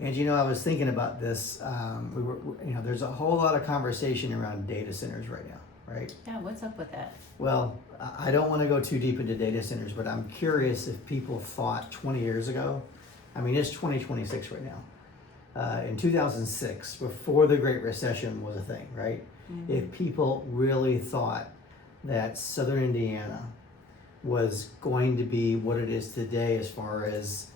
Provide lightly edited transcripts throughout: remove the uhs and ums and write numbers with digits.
And I was thinking about this. There's a whole lot of conversation around data centers right now, right? Yeah, what's up with that? Well, I don't want to go too deep into data centers, but I'm curious if people thought 20 years ago. I mean, it's 2026 right now. In 2006, before the Great Recession was a thing, right? Mm-hmm. If people really thought that Southern Indiana was going to be what it is today as far as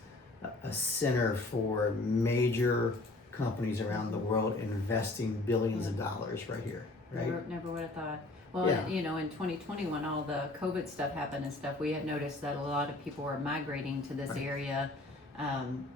a center for major companies around the world investing billions of dollars right here, right? Never would have thought. Well, Yeah. in 2020 when all the COVID stuff happened and stuff, we had noticed that a lot of people were migrating to this Right. area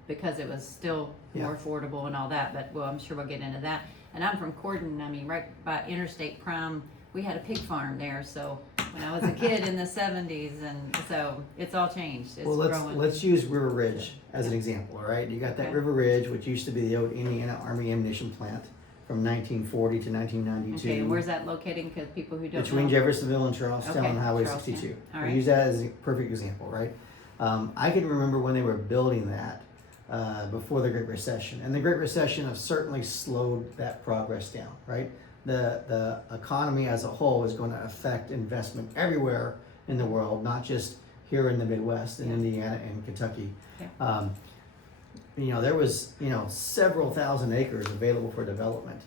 because it was still more affordable and all that. But well, I'm sure we'll get into that. And I'm from Cordon. I mean, right by Interstate Prime, we had a pig farm there. So when I was a kid in the 70s, and so it's all changed. It's Well, growing. let's use River Ridge as an example, all right? You got that Okay. River Ridge, which used to be the old Indiana Army ammunition plant from 1940 to 1992. Okay, and where's that located? Because people who don't Between know. Jeffersonville and Charlestown on Highway Charleston. 62. All We right. use that as a perfect example, right? I can remember when they were building that before the Great Recession. And the Great Recession has certainly slowed that progress down, right? The economy as a whole is going to affect investment everywhere in the world, not just here in the Midwest, in Indiana and Kentucky. Okay. There was, several thousand acres available for development.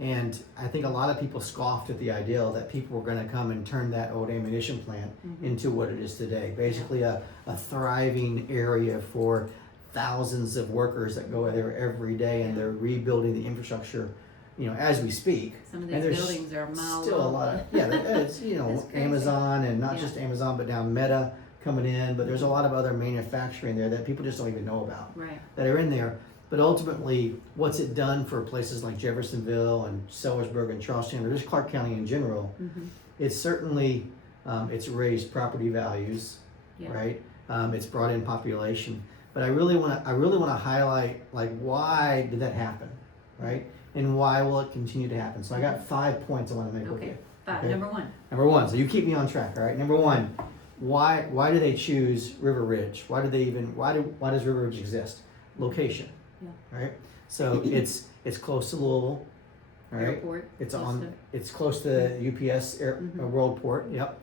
And I think a lot of people scoffed at the idea that people were going to come and turn that old ammunition plant into what it is today. Basically a thriving area for thousands of workers that go there every day, and they're rebuilding the infrastructure, as we speak. Some of And these there's buildings are a mile still a long. lot of, it's, That's crazy. Amazon, and not Yeah. just Amazon, but now Meta coming in, but there's a lot of other manufacturing there that people just don't even know about Right. that are in there. But ultimately, what's it done for places like Jeffersonville and Sellersburg and Charlestown, or just Clark County in general? Mm-hmm. It's certainly, it's raised property values, Yeah. right? It's brought in population. But I really want to highlight, like, why did that happen, right? And why will it continue to happen? So I got 5 points I want to make with Okay. you. Five. Okay. Number one. Number one, so you keep me on track, all right? Number one, why do they choose River Ridge? Why does River Ridge exist? Location, Yeah. right? So it's close to Louisville, all right? Airport. It's close it's close to the UPS World Port. Yep.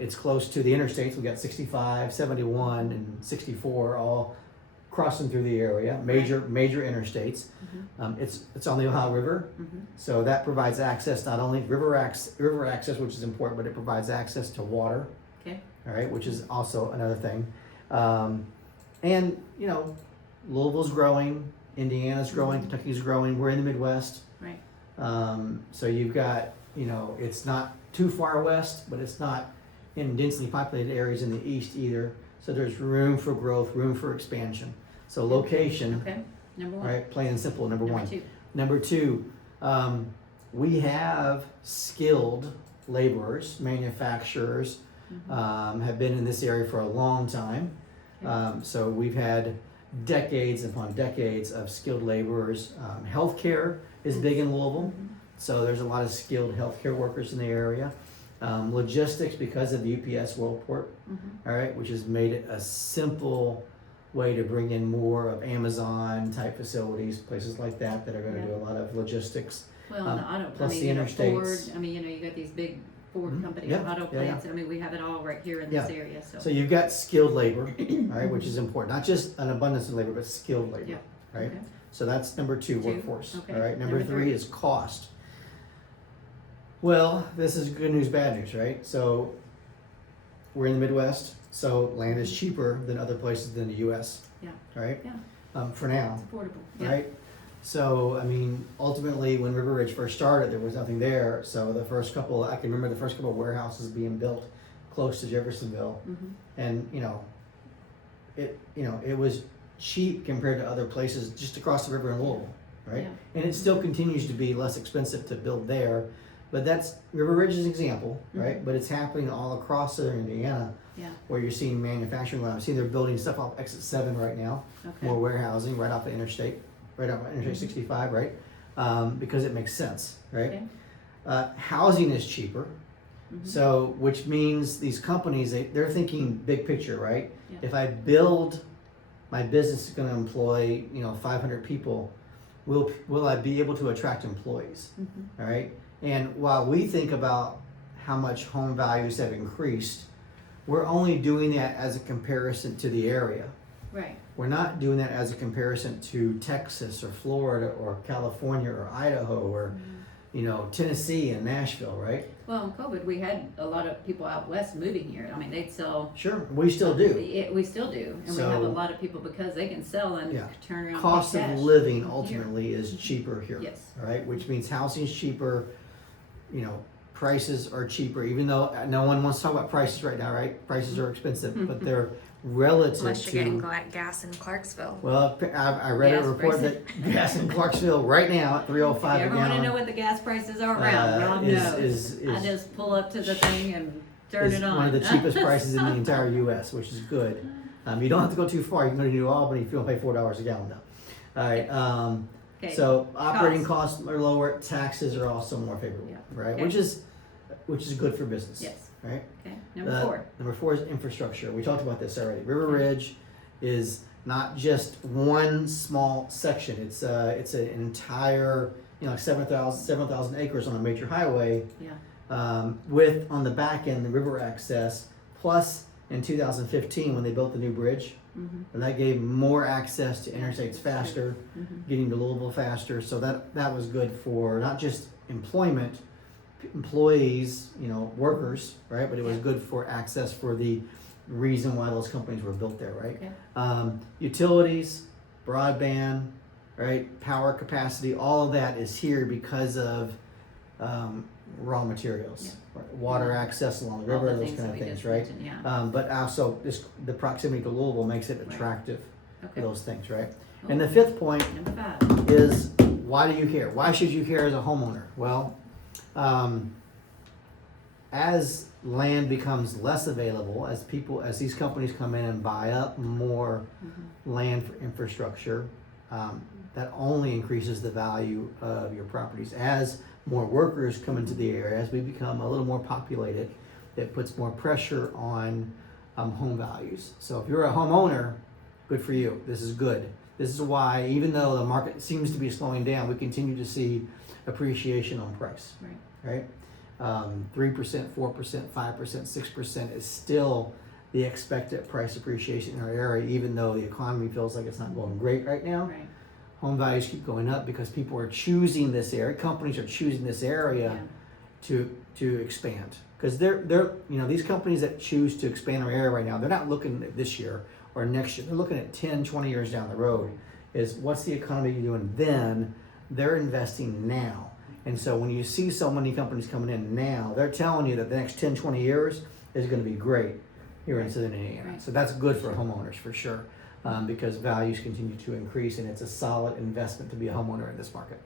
It's close to the interstates. We got 65, 71, and 64 all crossing through the area. Major interstates. It's on the Ohio River, so that provides access, not only river access, which is important, but it provides access to water. Okay. All right, which is also another thing. And Louisville's growing, Indiana's growing, Kentucky's growing. We're in the Midwest. Right. So you've got, it's not too far west, but it's not in densely populated areas in the east either. So there's room for growth, room for expansion. So location, Okay. Number one. right, plain and simple, number one. Two. Number two, we have skilled laborers, manufacturers, have been in this area for a long time. So we've had decades upon decades of skilled laborers. Healthcare is big in Louisville, so there's a lot of skilled healthcare workers in the area. Logistics, because of the UPS World Port, all right, which has made it a simple way to bring in more of Amazon type facilities, places like that are going to do a lot of logistics. Well, the auto, plus the Ford, interstates. you got these big Ford companies, Yeah, auto yeah, yeah. plants. I mean, we have it all right here in this area. So. So you've got skilled labor, all right, which is important. Not just an abundance of labor, but skilled labor, Yeah. right? Okay. So that's number two, Two. workforce. Okay. All right. Number Number three three. is cost. Well, this is good news, bad news, right? So we're in the Midwest, so land is cheaper than other places in the U.S. Yeah. Right. Yeah. For now, It's affordable. Yeah. right? So I mean, ultimately, when River Ridge first started, there was nothing there. So I can remember the first couple of warehouses being built close to Jeffersonville, and it was cheap compared to other places just across the river in Louisville, right? Yeah. And it still continues to be less expensive to build there, but that's River Ridge is an example, right? But it's happening all across southern Indiana, Yeah. where you're seeing manufacturing. I'm seeing they're building stuff off Exit 7 right now, Okay. more warehousing right off the interstate, right off Interstate 65, right? Because it makes sense, right? Okay. Housing is cheaper. So, which means these companies, they're thinking big picture, right? Yeah. If I build my business is gonna employ, 500 people. Will I be able to attract employees? Mhm. All right. And while we think about how much home values have increased, we're only doing that as a comparison to the area. Right. We're not doing that as a comparison to Texas or Florida or California or Idaho or, Tennessee and Nashville, right? Well, in COVID, we had a lot of people out west moving here. I mean, they'd sell. Sure, we still do. We still do, and we have a So- lot of people because they can sell and Yeah. turn around. and Cost pay of cash. living ultimately is cheaper here. Yes. All right, which means housing's cheaper, prices are cheaper, even though no one wants to talk about prices right now, right? Prices are expensive, but they're relative Unless you're getting to. gas in Clarksville. Well, I read a Gas report prices. that gas in Clarksville right now at $3.05 If you a ever want to know gallon what the gas prices are around, Rob knows. I is just pull up to the thing and turn it on. one of the cheapest prices in the entire U.S., which is good. You don't have to go too far. You can go to New Albany if you don't pay $4 a gallon though. All right. Okay. So operating costs are lower, taxes are also more favorable, Yeah. right? Okay. Which is good for business. Yes. Right. Okay. Number 4. Number 4 is infrastructure. We talked about this already. River Ridge is not just one small section. It's an entire 7,000 acres on a major highway. Yeah. With on the back end the river access, plus in 2015 when they built the new bridge, Mm-hmm. and that gave more access to interstates faster, Mm-hmm. getting to Louisville faster. So that was good for not just employment, employees, workers, right? But it was Yeah. good for access for the reason why those companies were built there, right? Okay. Utilities, broadband, right? Power capacity, all of that is here because of raw materials, right? Water access along the All river, the those things kind that of we things, just right? mentioned, yeah. But also the proximity to Louisville makes it Right. attractive Okay. for those things, right? Oh, And the fifth point Number 5. is, why do you care? Why should you care as a homeowner? Well, as land becomes less available, as these companies come in and buy up more Mm-hmm. land for infrastructure, that only increases the value of your properties. As more workers come into the area, as we become a little more populated, it puts more pressure on home values. So if you're a homeowner, good for you. This is good. This is why, even though the market seems to be slowing down, we continue to see appreciation on price. Right. Right? 3%, 4%, 5%, 6% is still the expected price appreciation in our area, even though the economy feels like it's not going great right now. Right. Home values keep going up because people are choosing this area. Companies are choosing this area Yeah. to expand. Because they're these companies that choose to expand our area right now, they're not looking at this year or next year. They're looking at 10, 20 years down the road. Is what's the economy doing then? They're investing now. And so when you see so many companies coming in now, they're telling you that the next 10, 20 years is going to be great here in Southern Indiana. Right. So that's good for homeowners for sure, because values continue to increase and it's a solid investment to be a homeowner in this market.